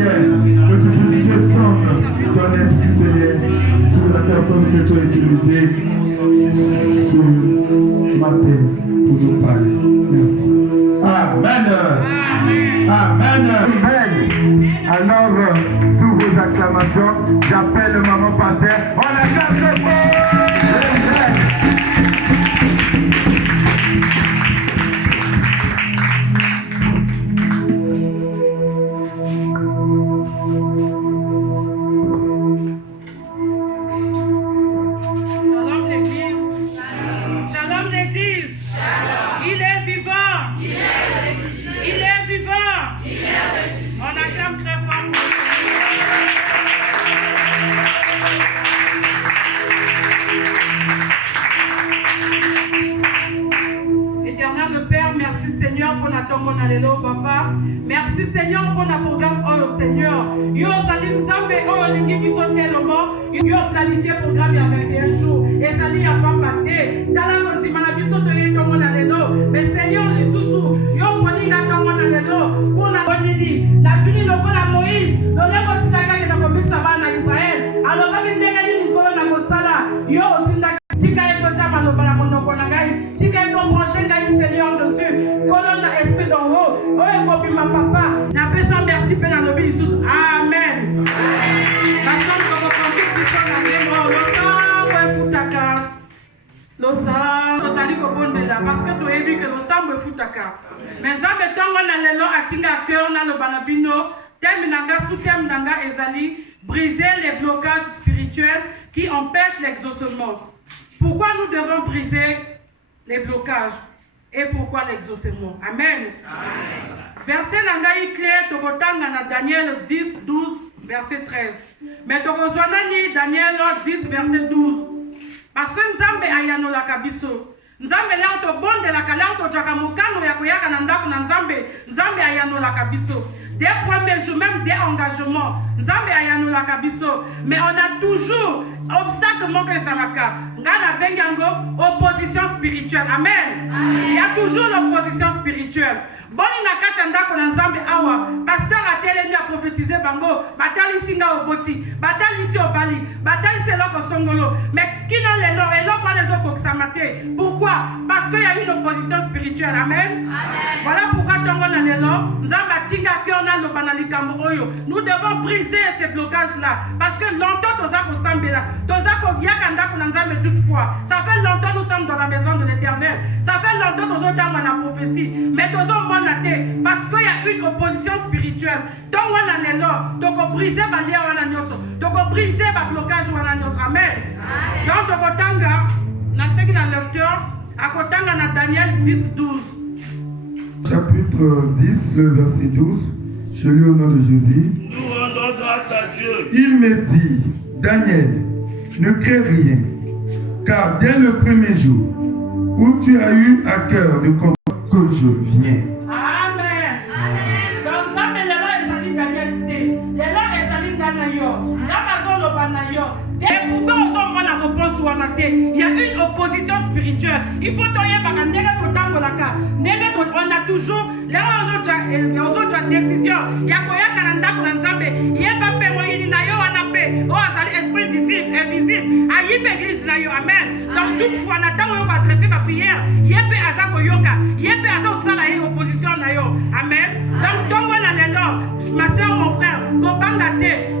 Seigneur, que tu puisses descendre ton esprit, Seigneur, sur la personne que tu as utilisée ce matin pour nous parler. Merci. Amen. Amen. Amen. Alors, sous vos acclamations, j'appelle le maman pasteur. On acclame le fort. Merci Seigneur pour la programme oh Seigneur. Yo Salim Zambe oh lingi biso tellement yo qualifié programme il y a 21 jours et Salim a pas batté dans la continuité biso to ye to mona lelo mais Seignor lisusu yo poni na to mona lelo pour la bonini la tuni loko la Moïse le leko tsaka ke na komisa bana Israël alors ka ndenge ni ngolo na kosala yo otinda tika eto chama lo bala monoko na ngai tika eto brancher ngai Seigneur Jésus colonne esprit d'en haut oh copie ma papa na pesa merci pe na lobi Jésus amen parce que on va penser que ça na ndemo lo futaka lo sa sali ko bondela parce que to ebi que lo sambe futaka mais zambe tongo na lelo atinga cœur na lo bana bino thème nanga sous thème nanga ezali briser les blocages spirituels qui empêchent l'exaucement. Pourquoi nous devons briser les blocages et pourquoi l'exaucement? Amen. Amen. Verset nangai clé tokotanga na Daniel 10 12 verset 13. Mais tokozwanani Daniel 10 verset 12. Parce que nzambe ayano la kabiso. Nzambe la to bonde la kala to chaka mokano ya koyaka na ndako na nzambe ayano la kabiso. Des premiers jours, même des engagements. Nzambe ayano la kabiso. Mais on a toujours obstacle moko esalaka. Ngana bengango opposition spirituelle. Amen. Amen. Il y a toujours l'opposition spirituelle. Boni na kati ndako na nzambe awa. Pasteur a telemi a prophétisé bango. Batali singa oboti. Batali si obali. Batali se loko songolo. Mais kino lelo eloko les autres samate. Pourquoi? Parce qu'il y a une opposition spirituelle. Amen. Amen. Voilà pourquoi tongo na lelo nzamba tinga ke on a lo banalikambo oyo. Nous devons briser ces blocages là parce que longtemps toza ko sambela. Toza ko biaka ndako na nzambe toutefois. Ça fait longtemps nous sommes dans la maison de l'Éternel. Ça fait longtemps tozo tanga na prophétie. Mais tozo parce qu'il y a une opposition spirituelle. Donc on a les lois. Donc on brise ma lien wana nyoso. Donc on brise ma blocage wana nyoso. Amen. Donc on kotanga na seki na lecteur akotanga na Daniel 10 12. Chapitre 10 le verset 12. Je lis au nom de Jésus. Nous rendons grâce à Dieu. Il me dit, Daniel, ne crée rien, car dès le premier jour où tu as eu à cœur de comprendre que je viens. Amen. Donc ça mais les lois ezali Daniel te. Les lois ezali ngana yo. Ça bazo lo banayo. Et pourquoi on s'en va la réponse ou en athée? Il y a une opposition spirituelle. Il faut toyer par un nègre total pour la carte. On a toujours les autres décisions. Il y a quoi cananda pour l'ensemble. Il y a pas paix, il y a un paix. Oh, ça l'esprit visible, invisible. Aïe, l'église na yo, amen. Donc toutefois, on attend qu'on va adresser ma prière. Il y a paix à ça yoka. Il y a paix à ça ça la opposition na yo, amen. Donc tombe dans les lois, ma soeur, mon frère,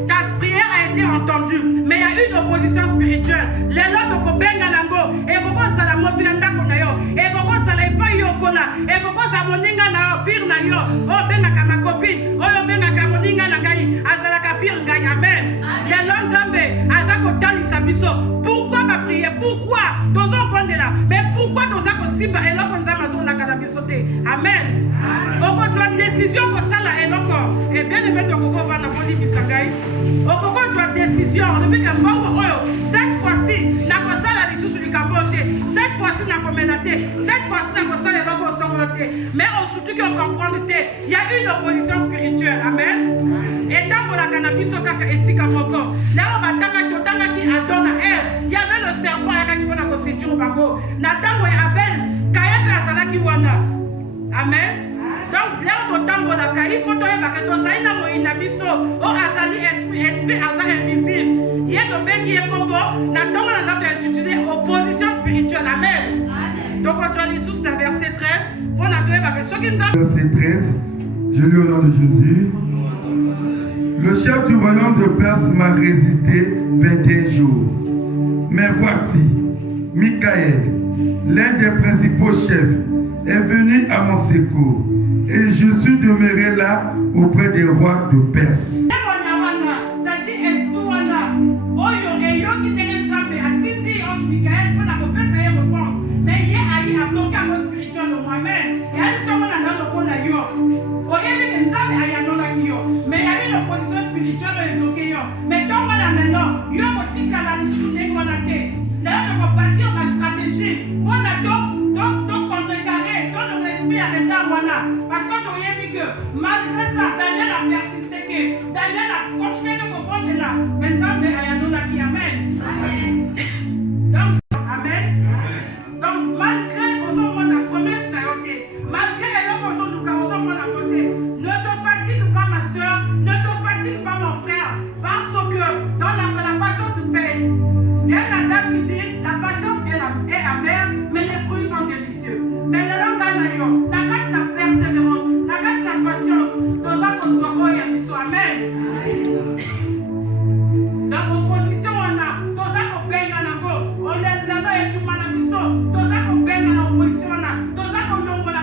ta prière a été entendue, mais il y a une opposition spirituelle. Les lois de Kobenga Lango, et pourquoi ça la moto yanda konayo, et pourquoi ça la pas yo kona, et pourquoi ça moninga na pire na yo, oh benga kama copine, oh benga kama moninga na ngai, azala ka pire ngai, amen. Les lois nzambe, azako tali sabiso. Pourquoi ma prière? Pourquoi? Tozo prendre là, mais pourquoi tozo ko simba et loko nzama zo na kana bisote, amen. Oko doit décision ko sala et loko, et bien le mettre ko va na boni bisangai. Oko doit décision, depuis que mbongo oyo, cette fois-ci na ko sala lisusu likabote, cette fois-ci na ko melate, cette fois-ci na ko sala loko songolote. Mais on surtout qu'on comprend il y a une opposition spirituelle, amen. Et tant que la cannabis kaka esika moko, là on va tanga qui adonne à elle. Il y avait le serpent qui a séduit bango. Natango et Abel, Kayabe Azalaki wana. Amen. Donc là on tango la kai, il faut toyer que to zaina moini bomoi na biso o azali esprit aza invisible ye tobengi ye kombo na ntongo na ngai toutiliser opposition spirituelle. Amen. Donc on doit lire sous le verset 13 pour la verset 13, je lis au nom de Jésus. Le chef du royaume de Perse m'a résisté 21 jours. Mais voici, Michael, l'un des principaux chefs, est venu à mon secours. Et je suis demeuré là auprès des rois de Perse. Parce que tu as vu que malgré ça, Daniel a persisté, que Daniel a continué de comprendre là. Mais ça, mais il y a qui amen. Donc, amen. Donc, malgré la promesse, malgré ne te fatigue pas, ma soeur, ne te fatigue pas, mon frère, parce que dans la patience se paye. Il y a un adage qui dit la patience est amère, mais les fruits sont délicieux. Mais le langage, la carte de la persévérance, la carte de la patience, dans un consommation, il y a amen. Dans l'opposition, on a, dans un copain, on est là, et tout le monde dans un copain, on a opposition, dans un copain,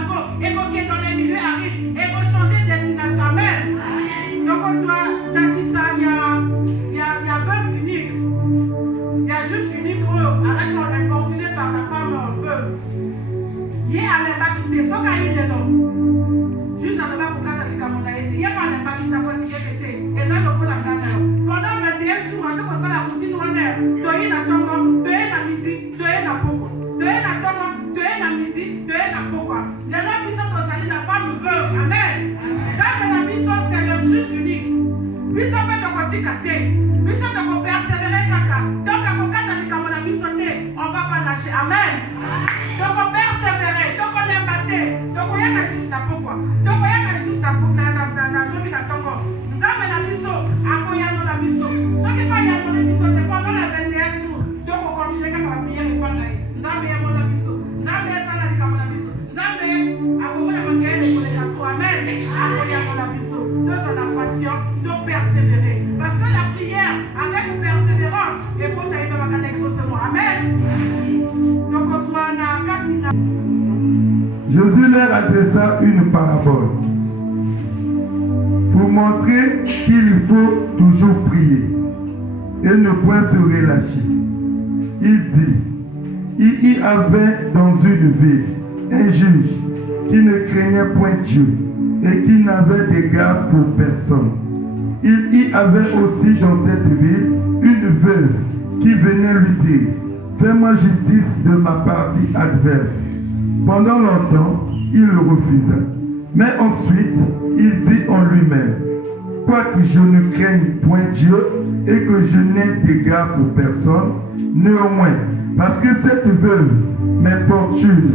évoqué dans les milieux arrivent, et vont changer de destination. Amen. Donc, on doit, dans qui ça, il y a 20 uniques. Il y a juste unique, alors qu'on est continué par la femme veuve. Il y a les bâtiments, ce qu'il y a là. Juste en avant pour garder les camarades. Il y a pas les bâtiments qui ont été. Et ça, le coup, la garde. Pendant 21 jours, on a commencé la routine rondeur. Tu es à Tongo, tu es à midi, tu es à Poko. Tu es à Tongo, tu es à midi, tu es à Poko. Les gens qui sont concernés, la femme veuve. Amen. Ça, la mission, c'est le juge unique. Puis ça fait de côté caté. Puis ça de persévérer caca. Donc, à mon cas, on ne va pas lâcher. Amen. Donc, on persévérer. Donc, on est battu. Donc, on y a un système pourquoi. Donc, on y a un système pour la lobby de Tongo. Nous avons la mission. Accoyons la mission. Ce qui va y avoir la mission, c'est pendant les 21 jours. Donc, on continue avec la prière et pendant nous avons la mission. Nous avons la mission. Nous avons la manquée de pour Amen. Accoyons la mission. Nous avons la passion. Donc, persévérer. Parce que la prière, avec persévérance, et pour t'aider dans la exaucement. Amen. Donc, on soit dans la carte. Jésus leur adressa une parabole pour montrer qu'il faut toujours prier et ne point se relâcher. Il dit, il y avait dans une ville un juge qui ne craignait point Dieu et qui n'avait d'égard pour personne. Il y avait aussi dans cette ville une veuve qui venait lui dire, fais-moi justice de ma partie adverse. Pendant longtemps, il le refusa. Mais ensuite, il dit en lui-même, quoique je ne craigne point Dieu et que je n'ai d'égard pour personne, néanmoins, parce que cette veuve m'importune,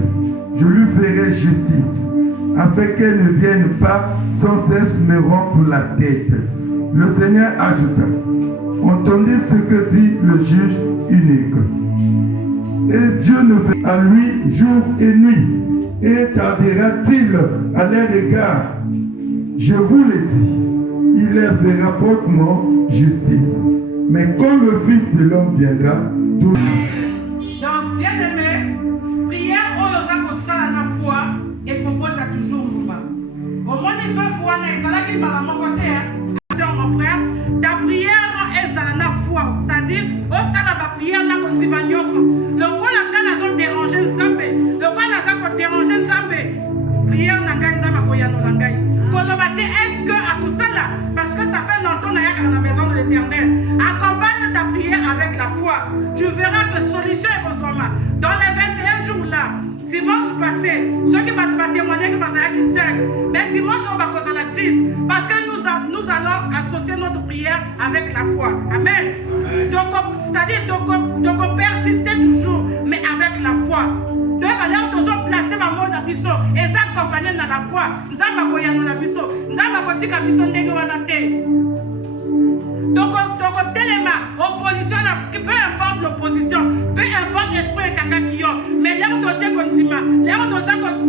je lui ferai justice, afin qu'elle ne vienne pas sans cesse me rompre la tête. Le Seigneur ajouta, entendez ce que dit le juge unique. Et Dieu ne fait à lui jour et nuit, et tardera-t-il à leur égard? Je vous l'ai dit, il leur fera promptement justice. Mais quand le Fils de l'homme viendra, tout... Donc, bien aimé, prière au Losa la foi et pour a toujours mouvement. Au moins, il faut voir les salades qui parlent à mon côté. Mon frère, ta prière est à la foi. C'est-à-dire, au sein de la prière, on a le quoi la zone déranger Nzambe. Le quoi la zone déranger Nzambe. Prière n'a pas Nzambe koyano langai. Est-ce que à tout ça là, parce que ça fait longtemps qu'on est dans la maison de l'Éternel, accompagne ta prière avec la foi. Tu verras que solution est au sommet. Dans les 21 jours là, dimanche passé, ceux qui m'ont témoigné que parce qu'il 5, mais dimanche on va causer la 10, parce que nous allons associer notre prière avec la foi. Amen. Donc, c'est-à-dire donc persister toujours, mais avec la foi. Donc, alors, nous avons placé ma mort dans la mission et ça accompagné dans la foi. Nous avons accompagné dans la mission. Nous avons accompagné dans la mission.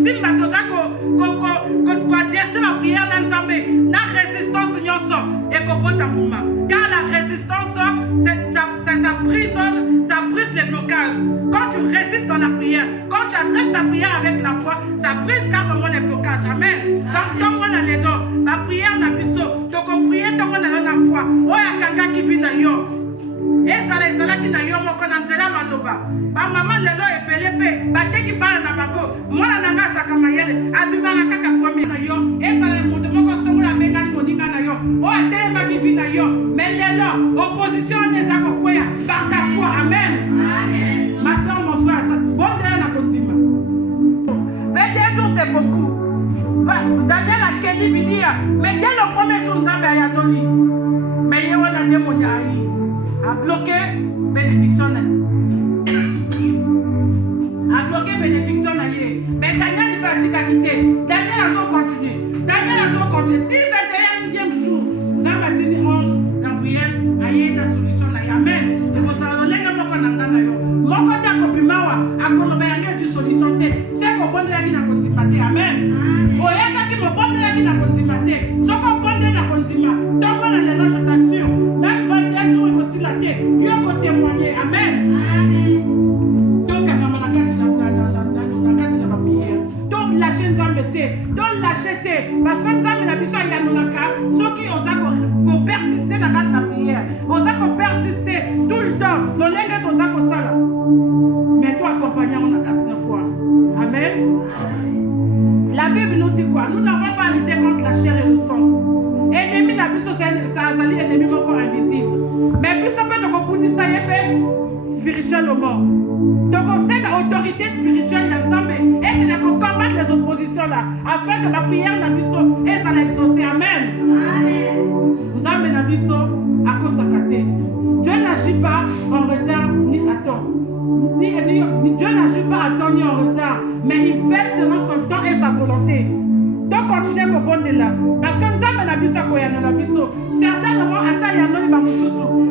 simba toza koadresse ma prière na nzambe na résistance nyonso ekobota mbuma. Car la résistance, ça brise les blocages. Quand tu résistes dans la prière, quand tu adresses ta prière avec la foi, ça brise carrément les blocages. Amen. Donc, tant qu'on a les noms, la prière n'a plus ça. Donc, on prie tant qu'on a la foi. Oh, il y a quelqu'un qui vit dans yo. Et ça les a qui n'a yo, mon connaisseur maloba. Ma maman le lo est pelé, batte qui parle na bako. Moi la nanga sakamayele, abiba la kaka premier na yo. Et ça les monte mon consomme la benga ni moninga na yo. Oh, tellement qui vit dans yo. Mais le lo, opposition les a kokoya par ta foi. Amen. Amen. Ma soeur, mon frère, bon Dieu la continue. 21 jours c'est beaucoup. Daniel a Kelly Bidia, mais dès le premier jour nous avons Ayatoli. Mais il y a un démon a bloqué bénédiction. A bloqué bénédiction. Mais Daniel il va dire à quitter. Daniel a continué. Daniel a continué. 21e jour, nous avons dit ange, Gabriel, il y a une solution. Amen. Et vous allez le monde qu'on a dans yo. Mon côté à Kobimawa, à Konobayanga du solution. C'est qu'on peut dire qu'il a continué. Amen. Oya qui me bonne là qui n'a continué. Ce qu'on peut dire n'a continué. Donc on a les noms, je t'assure. Même 21 jours il faut aussi la terre. Il faut témoigner. Amen. Donc on a la carte de la prière. Donc lâchez nous embêter. Donc lâchez. Parce que nous avons la mission il y a nous la carte. Ceux qui osent persister dans la prière. Osent persister tout le temps. Dans l'engue osent ça là. Mais toi accompagner on a 4 fois. Amen. La Bible nous dit quoi? Nous n'avons pas à lutter contre la chair et le sang. Ennemi n'a plus ça allait ennemi encore invisible. Mais plus ça peut te comprendre ça y est fait spirituellement. Donc on sait que l'autorité spirituelle ensemble et qu'il a qu'on combattre les oppositions là afin que la prière n'a plus et ça l'exaucer. Amen. Amen. Vous avez la mission à cause de Dieu n'agit pas en retard ni à temps. Dieu n'agit pas à temps ni en retard, mais il fait selon son temps et sa volonté. Donc continuez à bon de là. Parce que nous avons la mission pour y aller la mission. Certainement, à ça, il y a un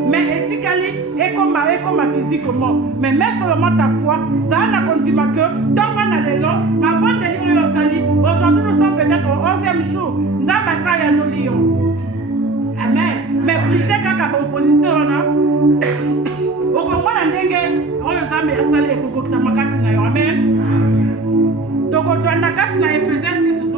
mais éthiquement, et comme physiquement. Mais même seulement ta foi, ça a continué que, tant qu'on a les lots, ma bonne délire au sali. Aujourd'hui, nous sommes peut-être au 11e jour. Nous avons ça, il y a nos lions. Amen. Mais brisez quand il y a opposition, au Congo, on a jamais installé les cocos qui sont Amen. Donc, on doit Ephésiens 6, 12.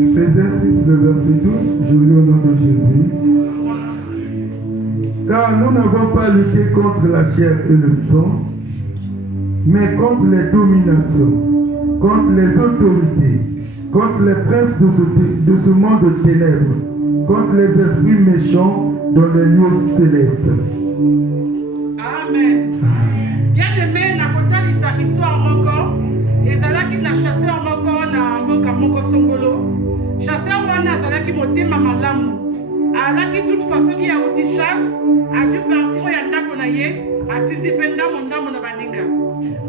Ephésiens 6, le verset 12, je lis au nom de Jésus. Car nous n'avons pas lutté contre la chair et le sang, mais contre les dominations, contre les autorités, contre les princes de ce monde de ténèbres, contre les esprits méchants dans les lieux célestes. Amen. Bien-aimé, na kotali sa histoire encore, ezalaki na chasseur moko na mboka moko songolo. Chasseur wana azalaki motema malamu. Alaki toute façon qui a outi chasse, a dû partir oya ndako na ye, atindi pe ndamo na baninga.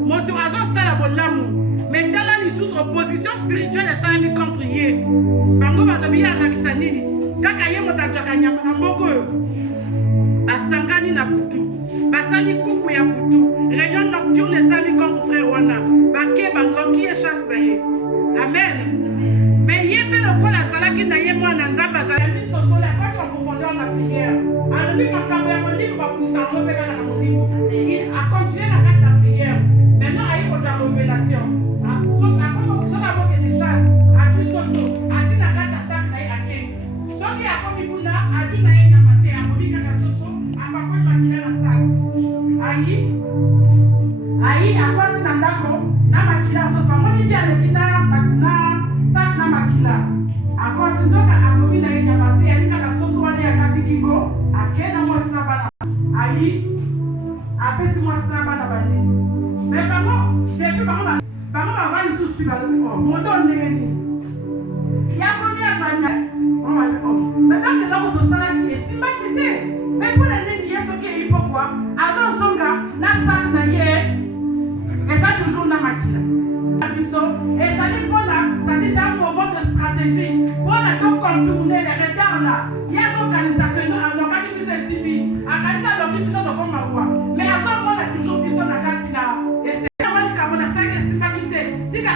Moto agent sala bolamu. Mais dans la opposition spirituelle esalami contre ye. Bango balobi ya lakisa nini? Kaka ye moto atjaka nyama na mboko oyo. Basangani na butu. Basali kuku ya butu. Réunion nocturne esali contre frère wana. Bake baloki ye chasse na ye. Amen. Mais ye pe lokola asalaki na ye mwana nzambe azalaki sosola quand tu en profondeur na prière. Alobi makambo ya molimo bapunisa yango mpe kaka na molimo. Il a continué na kati na prière. Maintenant ayi kota révélation. Ayi akwati na ndako na makila soso amoni bia lekina na sak na makila akwati ndoka akomi na yenya mate ya kaka soso wana ya kati kiko akena mwasi na bana ayi apesi mwasi na bana bani mais bango depuis bango bavani susu baloko moto ndengeni ya komi ya tanya on va dire mais quand là on doit s'arrêter esimba kite mais pour les gens yeso ki il pourquoi avant songa na sak na ye eza toujours na makila biso ezali mpona c'est un moment de stratégie mpona to contourner les retards là ya zokanisa que alobaki biso esimbi akanisa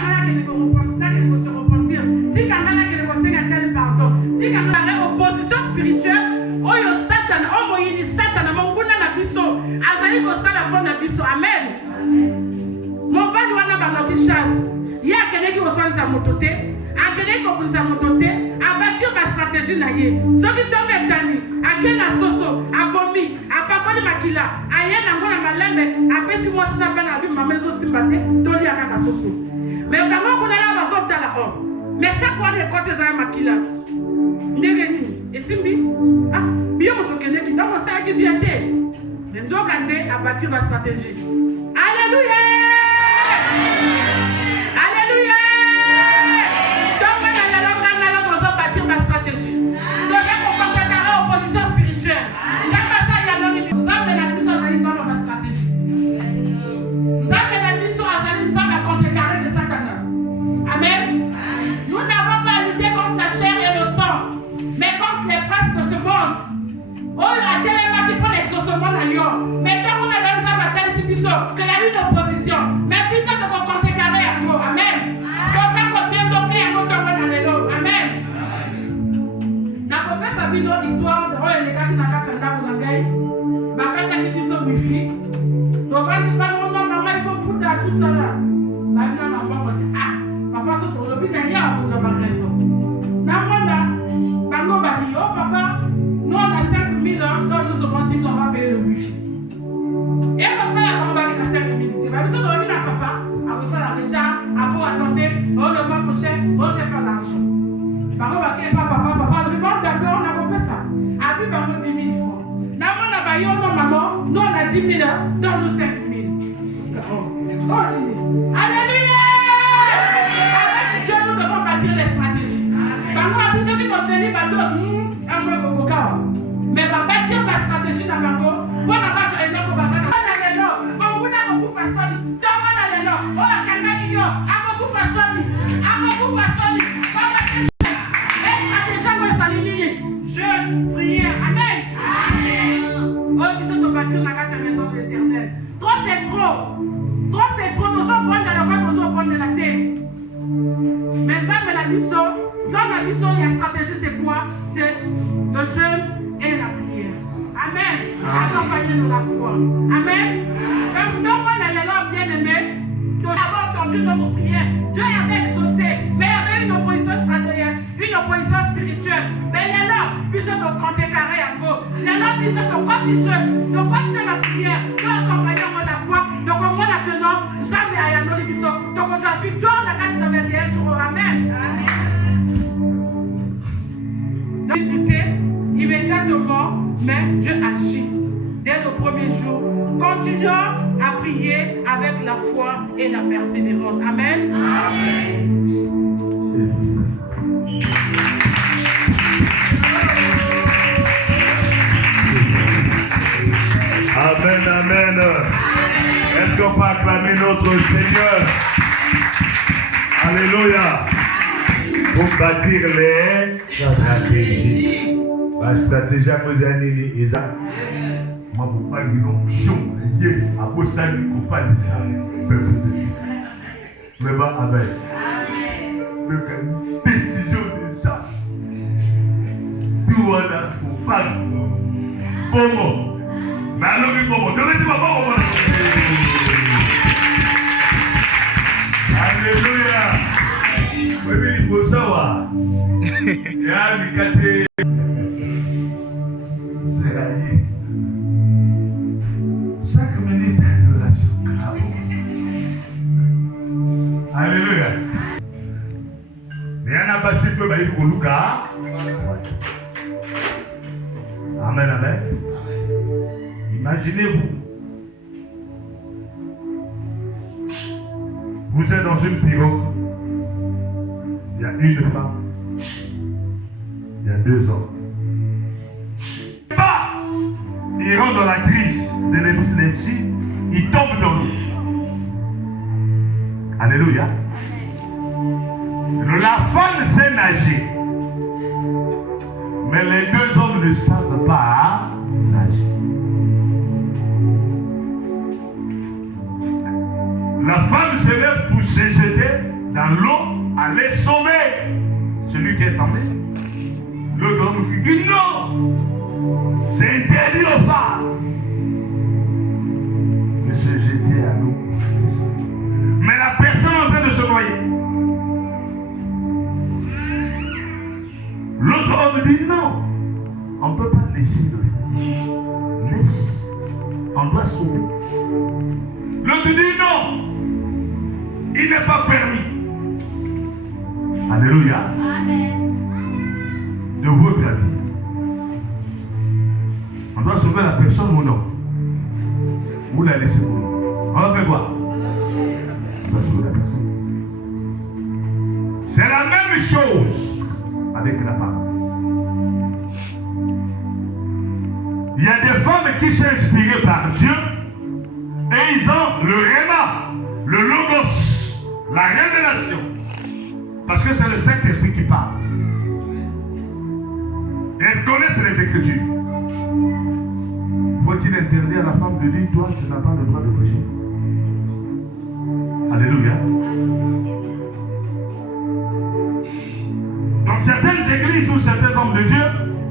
Tika qui se repentir. Tika qui ne un tel pardon. Tika opposition spirituelle. Oyo Satan, omoyini Satan, monguna na biso. Azali ko sala pona biso. Amen. Mobali wana baloki chasse. Ya keneki ko swanza motote. Akeneki ko kunza motote. Abatir ba stratégie na ye. Soki tombe tani, akena soso, abomi, apakoli makila. Ayena ngona malembe, apesi mwasi na bana bi mamezo simbate, toli akaka soso. Mais bango kuna la bafota la o. Mais ça quoi les côtés za makila. Ndenge nini? Esimbi? Ah, bien moto keneki, ndako sa ki bien te. Nzoka nde abatir ba stratégie. Alléluia! Alléluia! Donc on a la bâtir ma stratégie. Donc il faut contacter l'opposition spirituelle. Nous avons la mission à dans ma stratégie. Nous avons la mission à contrecarrer le Satan. Amen. Nous n'avons pas à lutter contre la chair et le sang, mais contre les princes de ce monde. Oh, la télé qui prend l'exaucement d'ailleurs. Mais quand on a dans sa bataille, c'est qu'il y a une opposition. Mais puis ça te contrecarrer à nous. Amen. Donc ça peut bien bloquer à notre temps. Amen. Na professeur Bino histoire de les gars qui n'a qu'à s'entendre dans la gueule. Bakata qui dit son wifi. Donc on dit pas non maman il faut foutre à tout ça là. La vie n'a pas dit ah papa se trouve bien derrière pour ta raison. Na mona bango bari oh papa nous on a 5 000 donc nous avons dit qu'on va payer le wifi. Et parce que la combat qui a 5 000 tu vas nous donner à papa après ça la retard après attendre oh le mois prochain oh j'ai pas l'argent. Bango bakile papa le bon d'accord on a compris ça. Abi bango 10 000 francs. Na mona ba yo no maman, nous on a 10 000 dans nous 5 000. Oh, alléluia! Avec Dieu nous devons bâtir les stratégies. Bango a besoin de continuer bateau un peu coca. Mais va bâtir ma stratégie dans bango pour n'avoir sur les gens bazar. On a les lots, on a beaucoup façon. Tout on a les lots. Oh kanga qui yo, a beaucoup façon. A beaucoup façon. Je prière. Amen. Amen. Oh, nous sommes bâtis dans la grâce et la maison de l'Éternel. Trop c'est trop. Trop c'est trop. Nous sommes bons dans le roi, nous sommes bons de la terre. Mais ça, la mission, dans la mission, la stratégie, c'est quoi? C'est le jeûne et la prière. Amen. Accompagné de la foi. Amen. Donc, on a les lois bien aimés. Nous avons entendu notre prière. Dieu avait exaucé. Mais il y avait une opposition stratégique, une opposition spirituelle. Mais les lois puissent te contrecarrer en gros. Les lois puissent te conditionner. Donc, continuer ma prière. Nous accompagnons la foi. Donc, au moins maintenant, nous sommes à Yano Libiso. Donc, on a vu dans la carte de 21 jours. Amen. Amen. Immédiatement, mais Dieu agit. Dès le premier jour, continuons à prier avec la foi et la persévérance. Amen. Amen. Amen, amen. Est-ce qu'on peut acclamer notre Seigneur? Alléluia. Pour bâtir les stratégies. La stratégie à cause d'Annie ma papa dit non, chion, lié, à vos saluts, qu'on pas de ça, peuple de Dieu. Mais va avec. Mais décision déjà. Tout va pour pas. Bon, mais alors, comment? Je vais dire, bon. Alléluia. Oui, mais il faut savoir. Il y a des catégories. C'est la vie. Chaque minute d'adoration. Alléluia. Mais il y en a pas si peu pour Lucas. Amen, amen. Imaginez-vous. Vous êtes dans une pirogue. Il y a une femme. Il y a 2 hommes. Il rentre dans la crise de l'épilepsie, il tombe dans l'eau. Alléluia. La femme sait nager, mais les 2 hommes ne savent pas nager. La femme se lève pour se jeter, dans l'eau allait sauver celui qui est tombé. L'autre homme lui dit non, c'est interdit aux femmes de se jeter à l'eau. Mais la personne est en train de se noyer. L'autre homme dit non, on ne peut pas laisser le faire. Laisse, on doit sauver. L'autre dit non, il n'est pas permis. Alléluia. Amen. De votre avis, on doit sauver la personne ou non? Ou la laisser mourir? On va faire quoi? On doit sauver la personne. C'est la même chose avec la femme. Il y a des femmes qui sont inspirées par Dieu et ils ont le réma, le logos, la révélation. Parce que c'est le Saint-Esprit qui parle. Et elles connaissent les Écritures. Faut-il interdire à la femme de dire, toi, tu n'as pas le droit de prêcher? Alléluia. Dans certaines églises ou certains hommes de Dieu,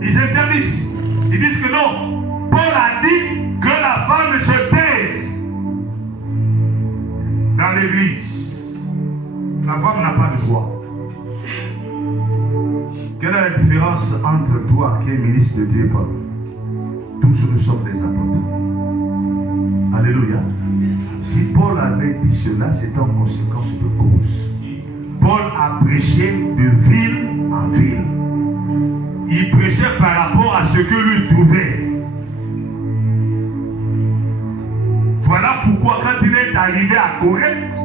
ils interdisent. Ils disent que non. Paul a dit que la femme se taise dans l'église. La femme n'a pas de droit. Quelle est la différence entre toi qui es ministre de Dieu et Paul? Tous nous sommes des apôtres. Alléluia. Si Paul avait dit cela, c'est en conséquence de cause. Paul a prêché de ville en ville. Il prêchait par rapport à ce que lui trouvait. Voilà pourquoi quand il est arrivé à Corinthe,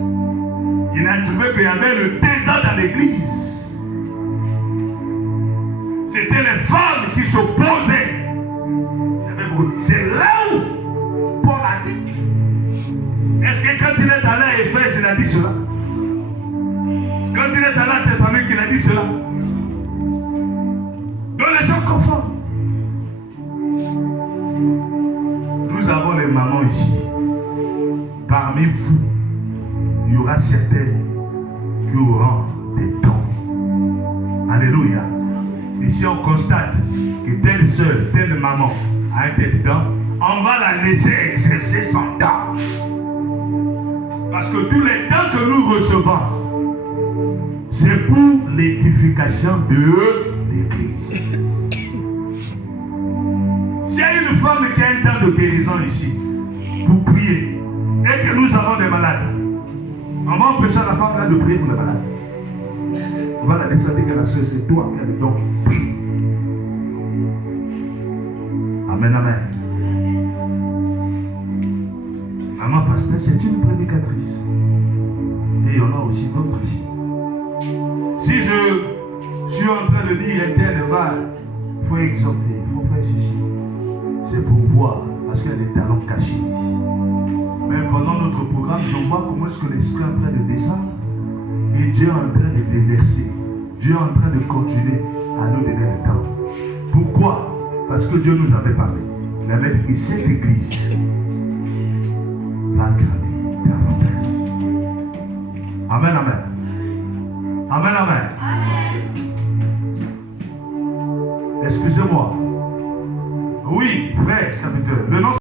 il a trouvé qu'il y avait le désordre dans l'église. C'était les femmes qui s'opposaient. C'est là où Paul a dit. Est-ce que quand il est allé à Éphèse, il a dit cela? Quand il est allé à Thessalonique, il a dit cela? Donc les gens confondent. Nous avons les mamans ici. Parmi vous, il y aura certaines qui auront des dons. Alléluia. Et si on constate que telle soeur, telle maman a un tel don, on va la laisser exercer son don. Parce que tous les dons que nous recevons, c'est pour l'édification de l'église. S'il y a une femme qui a un don de guérison ici, pour prier, et que nous avons des malades, on va empêcher la femme là de prier pour les malades. On va la laisser dire que la soeur, c'est toi qui as le don. Prie. Amen, amen. Maman pasteur, c'est une prédicatrice. Et il y en a aussi d'autres ici. Si je suis en train de dire un tel va, il faut exhorter, il faut faire ceci. C'est pour voir, parce qu'il y a des talents cachés ici. Mais pendant notre programme, je vois comment est-ce que l'Esprit est en train de descendre et Dieu est en train de déverser. Dieu est en train de continuer à nous donner le temps. Pourquoi? Parce que Dieu nous avait parlé. Il avait dit que cette église va grandir davantage. Amen, amen. Amen, amen. Excusez-moi. Oui, frère, serviteur. Le nom